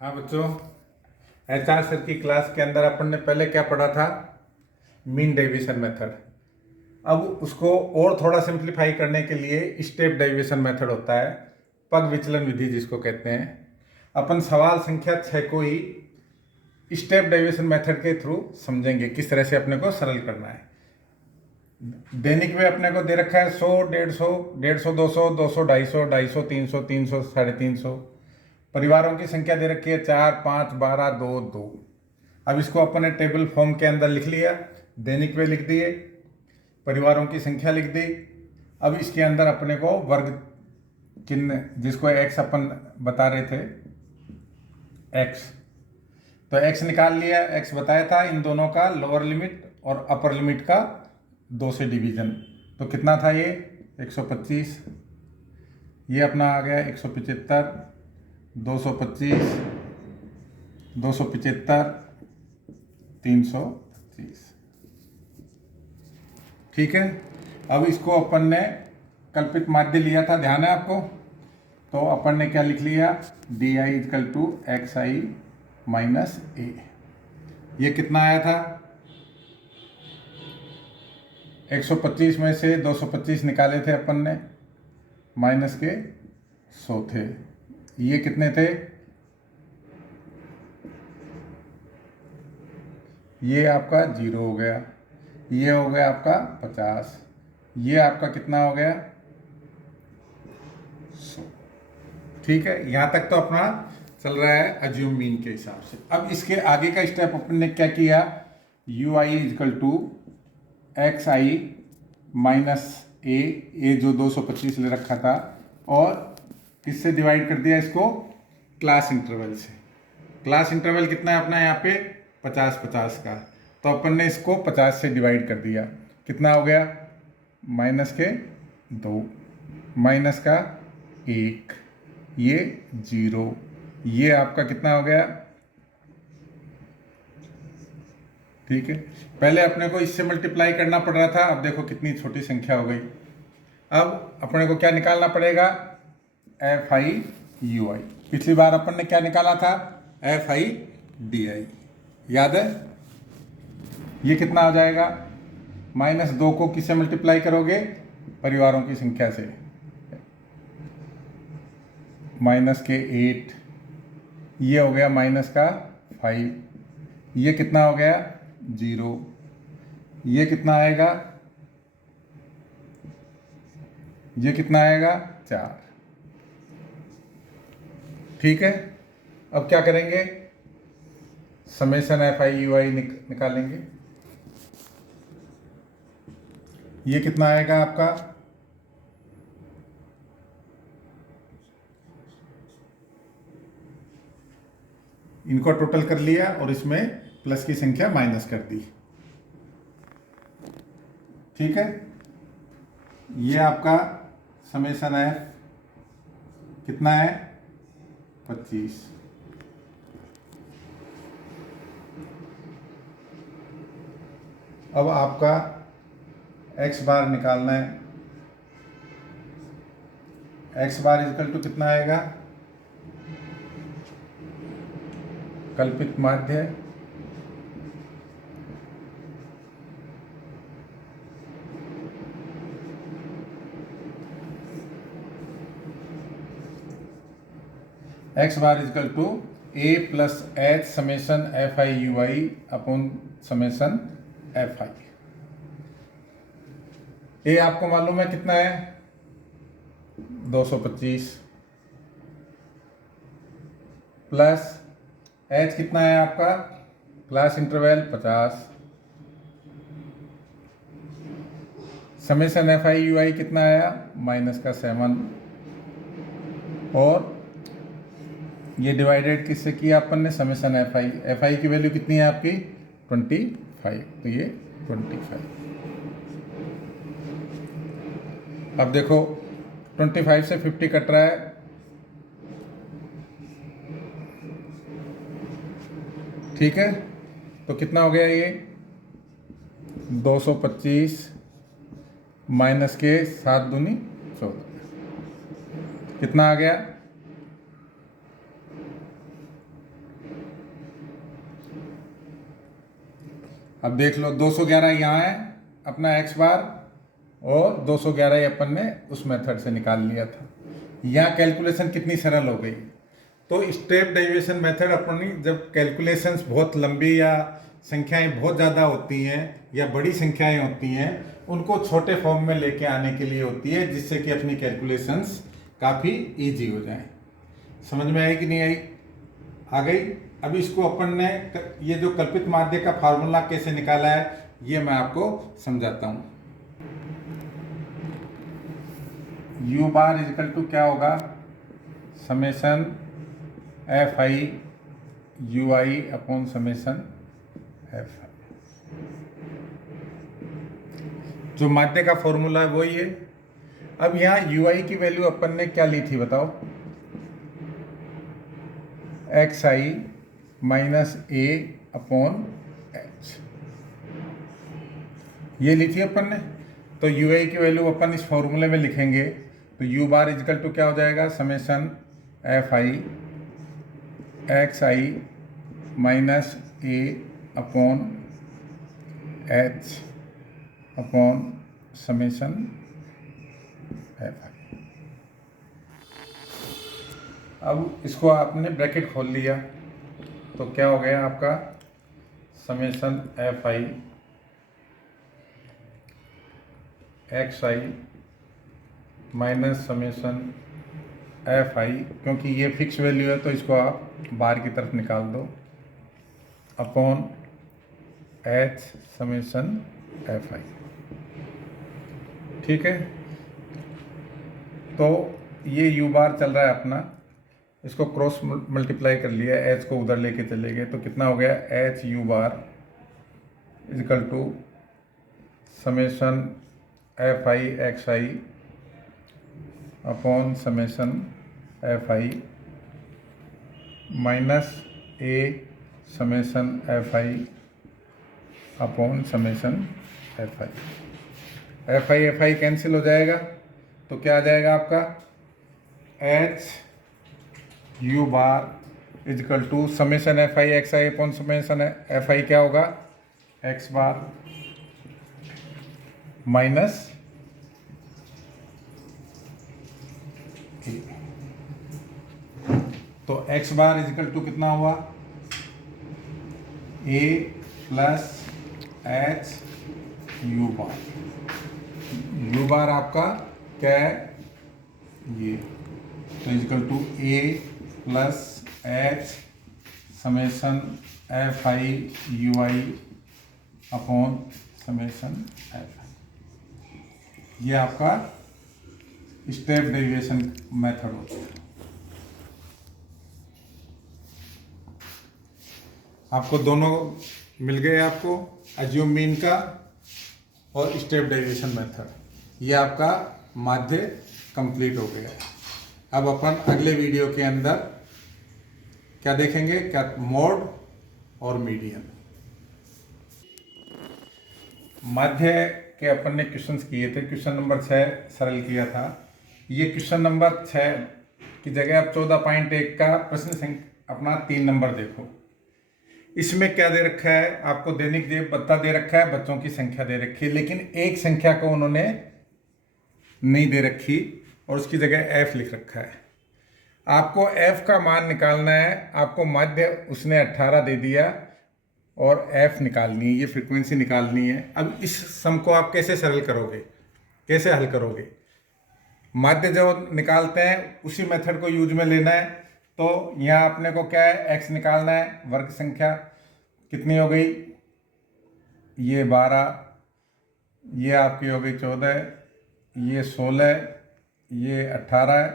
हाँ बच्चों, HR sir की क्लास के अंदर अपन ने पहले क्या पढ़ा था? Mean deviation method. अब उसको और थोड़ा सिंप्लीफाई करने के लिए स्टेप डेविएशन मेथड होता है, पग विचलन विधि जिसको कहते हैं। अपन सवाल संख्या 6 को ही स्टेप डेविएशन मेथड के थ्रू समझेंगे किस तरह से अपने को सरल करना है। दैनिक में अपने को दे रखा है 100, 150, 150, 200, 200, 250, 250, 300, 300, 350। परिवारों की संख्या दे रखी है 4, 5, 12, 2, 2। अब इसको अपन ने टेबल फॉर्म के अंदर लिख लिया, दैनिक में लिख दिए, परिवारों की संख्या लिख दी। अब इसके अंदर अपने को वर्ग चिन्ह जिसको एक्स अपन बता रहे थे, एक्स, तो एक्स निकाल लिया। एक्स बताया था इन दोनों का लोअर लिमिट और अपर लिमिट का 2 से डिवीजन। तो कितना था ये? 125। ये अपना आ गया 175, 225, 275, 325। ठीक है। अब इसको अपन ने कल्पित माध्य लिया था, ध्यान है आपको? तो अपन ने क्या लिख लिया? D i equal to x i minus a. ये कितना आया था? 125 में से 225 निकाले थे अपन ने, माइनस के 100 थे। ये कितने थे? ये आपका 0 हो गया, ये हो गया आपका 50, ये आपका कितना हो गया? 100। ठीक है, यहाँ तक तो अपना चल रहा है अज्यूम मीन के हिसाब से। अब इसके आगे का स्टेप अपन ने क्या किया? U i equal to x i minus a जो 225 ले रखा था, और किससे डिवाइड कर दिया इसको? क्लास इंटरवल से। क्लास इंटरवल कितना है अपना यहाँ पे? 50-50 का। तो अपन ने इसको 50 से डिवाइड कर दिया। कितना हो गया? माइनस के 2, माइनस का 1, ये 0, ये आपका कितना हो गया? ठीक है, पहले अपने को इससे मल्टीप्लाई करना पड़ रहा था, अब देखो कितनी छोटी संख्या हो गई। अब अपने को क्या निकालना पड़ेगा? एफ आई यू आई। पिछली बार अपन ने क्या निकाला था? एफ आई डी आई, याद है? ये कितना हो जाएगा? -2 को किससे मल्टीप्लाई करोगे? परिवारों की संख्या से। माइनस के 8, ये हो गया माइनस का 5, ये कितना हो गया? 0, ये कितना आएगा? ये कितना आएगा? 4। ठीक है, अब क्या करेंगे? समेशन एफ आई यू आई निकालेंगे। ये कितना आएगा आपका? इनको टोटल कर लिया और इसमें प्लस की संख्या माइनस कर दी। ठीक है, ये आपका समेशन है, कितना है? 25। अब आपका एक्स बार निकालना है। एक्स बार इजकल टू कितना आएगा? कल्पित माध्य, x bar equal to A plus H summation F I you I upon summation F i. A आपको मालूम है कितना है? 225 प्लस एच कितना है आपका? Class interval 50, summation F I you i कितना आया? माइनस का 7, और ये डिवाइडेड किससे किया अपन ने? समेशन एफ आई की वैल्यू कितनी है आपकी? 25, तो ये 25। अब देखो 25 से 50 कट रहा है, ठीक है, तो कितना हो गया ये? 225 माइनस के 7 दूनी 14, कितना आ गया? अब देख लो 211 यहाँ है अपना x बार, और 211 अपन ने उस मेथड से निकाल लिया था। यहाँ कैलकुलेशन कितनी सरल हो गई। तो स्टेप डेरिवेशन मेथड अपनी जब कैलकुलेशंस बहुत लंबी या संख्याएं बहुत ज़्यादा होती हैं या बड़ी संख्याएं होती हैं, उनको छोटे फॉर्म में लेके आने के लिए होती है, जिससे कि अपनी कैलकुलेशंस काफ़ी इजी हो जाए। समझ में आई कि नहीं आई? आ गई। अभी इसको अपन ने ये जो कल्पित माध्य का फार्मूला कैसे निकाला है ये मैं आपको समझाता हूँ। u बार इजकल टू क्या होगा, summation F I you I upon summation F I. जो माध्य का फॉर्मूला है वही है। अब यहाँ यू आई की वैल्यू अपन ने क्या ली थी बताओ, x i minus A upon H, ये ली थी अपन ने। तो यू आई की वैल्यू अपन इस फॉर्मूले में लिखेंगे तो यू बार इजकल टू क्या हो जाएगा, summation F i x i minus A upon H upon summation F I. अब इसको आपने ब्रैकेट खोल लिया तो क्या हो गया आपका, summation F i x i minus summation F I, क्योंकि ये फिक्स वैल्यू है तो इसको आप बाहर की तरफ निकाल दो, upon H summation F I. ठीक है, तो ये यू बार चल रहा है अपना, इसको क्रॉस मल्टीप्लाई कर लिया, एच को उधर लेके चले गए तो कितना हो गया, h u bar equal to summation F i x i upon summation F i minus a summation F i upon summation F i. F i cancel हो जाएगा तो क्या आ जाएगा आपका, h u bar equal to summation F i x i upon summation F i क्या होगा, x bar minus तो एक्स बार इजकल टू कितना हुआ, a plus h u bar. U बार आपका क्या है, ये, तो equal to A plus H summation F I you I upon summation F I. ये आपका स्टेप डेरिवेशन मेथड होता है। आपको दोनों मिल गए, आपको अज्यूम मीन का और स्टेप डेरिवेशन मेथड। ये आपका माध्य कंप्लीट हो गया है। अब अपन अगले वीडियो के अंदर क्या देखेंगे, क्या मोड और मीडियन। माध्य के अपन ने क्वेश्चंस किए थे, क्वेश्चन नंबर 6 सरल किया था। ये क्वेश्चन नंबर 6 की जगह आप 14.1 का प्रश्न संख्या अपना 3 नंबर देखो। इसमें क्या दे रखा है आपको, दैनिक देव भत्ता दे रखा है, बच्चों की संख्या दे रखी है, लेकिन एक संख्या को उन्होंने नहीं दे रखी और उसकी जगह एफ लिख रखा है। आपको एफ का मान निकालना है। आपको माध्य उसने 18 दे दिया और एफ निकालनी है, ये फ्रीक्वेंसी निकालनी है। अब इस सम को आप कैसे सरल करोगे, कैसे हल करोगे? माध्य जब निकालते हैं उसी मेथड को यूज में लेना है। तो यहाँ अपने को क्या है, एक्स निकालना है, वर्ग संख्या कितनी हो गई, ये 12, ये आपकी हो गई 14, ये 16, ये 18,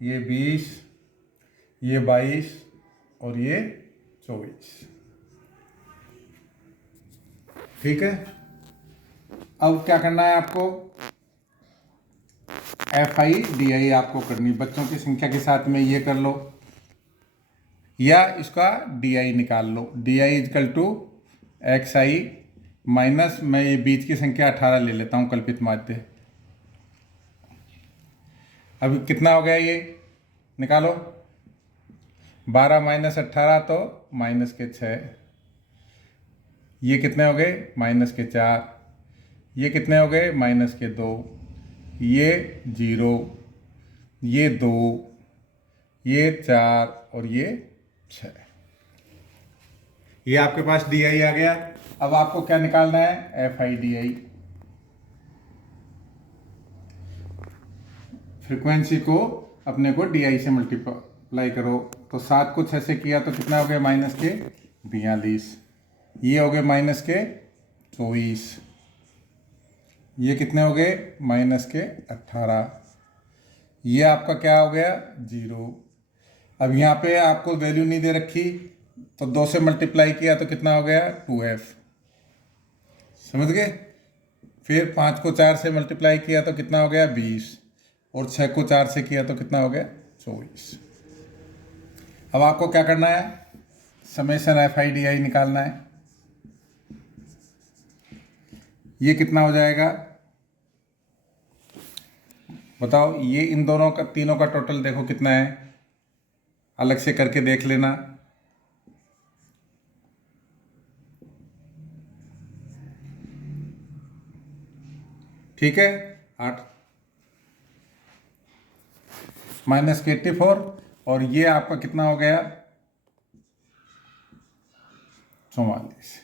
ये 20, ये 22 और ये 24। ठीक है, अब क्या करना है आपको, एफ आई डी आई आपको करनी, बच्चों की संख्या के साथ में ये कर लो या इसका डी आई निकाल लो। D i equal to x i minus, मैं ये बीच की संख्या 18 ले लेता हूँ कल्पित माध्य। अभी कितना हो गया ये निकालो, 12 माइनस 18 तो माइनस के 6, ये कितने हो गए -4, ये कितने हो गए -2, ये 0, ये 2, ये 4 और ये 6। ये आपके पास डी आई आ गया। अब आपको क्या निकालना है, F I D I. Frequency को अपने को डी आई से मल्टीप्लाई करो। तो 7 को 6 से किया तो कितना हो गया -42, ये हो गए -24, ये कितने हो गए -18, ये आपका क्या हो गया 0। अब यहाँ पे आपको वैल्यू नहीं दे रखी तो 2 से मल्टीप्लाई किया तो कितना हो गया 2f, समझ गए। फिर 5 को 4 से मल्टीप्लाई किया तो कितना हो गया 20, और 6 को 4 से किया तो कितना हो गया 24। अब आपको क्या करना है, summation F I D I निकालना है। ये कितना हो जाएगा बताओ, ये इन दोनों का तीनों का टोटल देखो कितना है, अलग से करके देख लेना। ठीक है, 8 -84, और ये आपका कितना हो गया 44।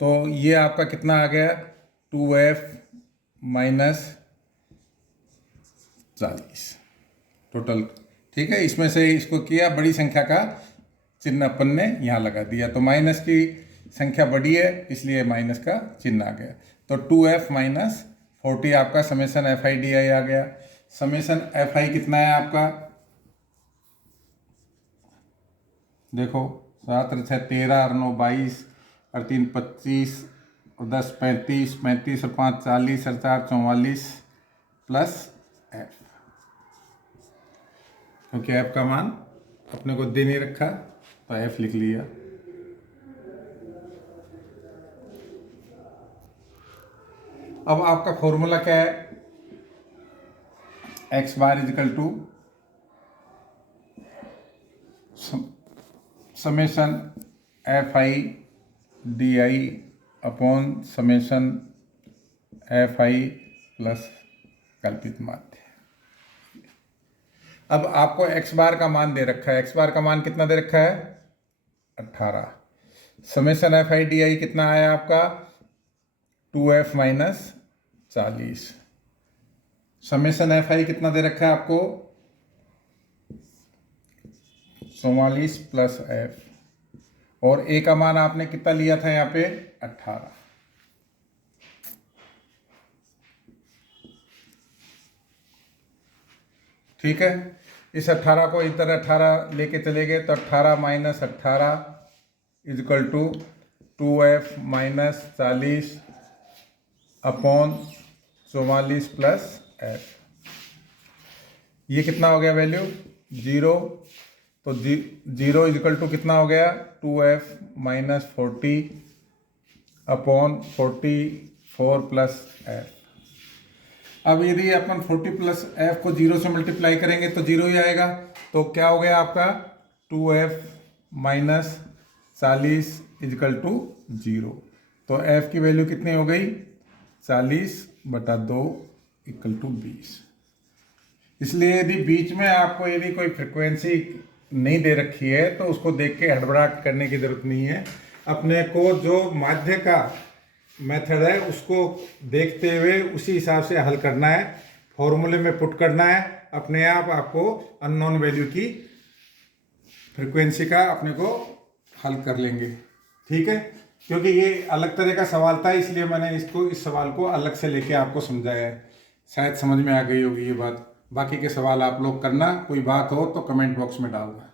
तो ये आपका कितना आ गया 2f -40 टोटल। ठीक है, इसमें से इसको किया, बड़ी संख्या का चिन्ह अपन ने यहाँ लगा दिया, तो माइनस की संख्या बड़ी है इसलिए माइनस का चिन्ह आ गया। तो 2f -40 आपका summation F I D i आ गया। समेशन एफ आई कितना है आपका, देखो 7 और 6 13 और 9 22 और 3 25 और 10 35, 35 और 5 40 और 4 44 प्लस एफ, क्योंकि एफ का मान अपने को दे नहीं रखा तो एफ लिख लिया। अब आपका फॉर्मूला क्या है, X bar equal to summation F I D I upon summation F I plus कल्पित माध्य। अब आपको एक्स बार का मान दे रखा है, एक्स बार का मान कितना दे रखा है 18। Summation F I D I कितना आया आपका 2f -40। समेशन एफ आई कितना दे रखा है आपको 44 प्लस एफ, और ए का मान आपने कितना लिया था यहाँ पे 18। ठीक है, इस 18 को इधर 18 लेके चले गए तो 18 - 18 equal to 2f -40 upon 44 plus F. ये कितना हो गया वैल्यू 0, तो 0 इजकल टू कितना हो गया 2f -40 अपॉन 44 प्लस एफ। अब यदि अपन 40 प्लस एफ को 0 से मल्टीप्लाई करेंगे तो 0 ही आएगा, तो क्या हो गया आपका 2f -40 इजकल टू 0। तो एफ की वैल्यू कितनी हो गई 40/2 इक्वल टू 20। इसलिए यदि बीच में आपको यदि कोई फ्रिक्वेंसी नहीं दे रखी है तो उसको देख के हड़बड़ाहट करने की ज़रूरत नहीं है। अपने को जो माध्य का मेथड है उसको देखते हुए उसी हिसाब से हल करना है, फॉर्मूले में पुट करना है, अपने आप आपको अननोन वैल्यू की फ्रिक्वेंसी का अपने को हल कर लेंगे। ठीक है, क्योंकि ये अलग तरह का सवाल था इसलिए मैंने इस सवाल को अलग से लेके आपको समझाया है। शायद समझ में आ गई होगी ये बात। बाकी के सवाल आप लोग करना, कोई बात हो तो कमेंट बॉक्स में डालना।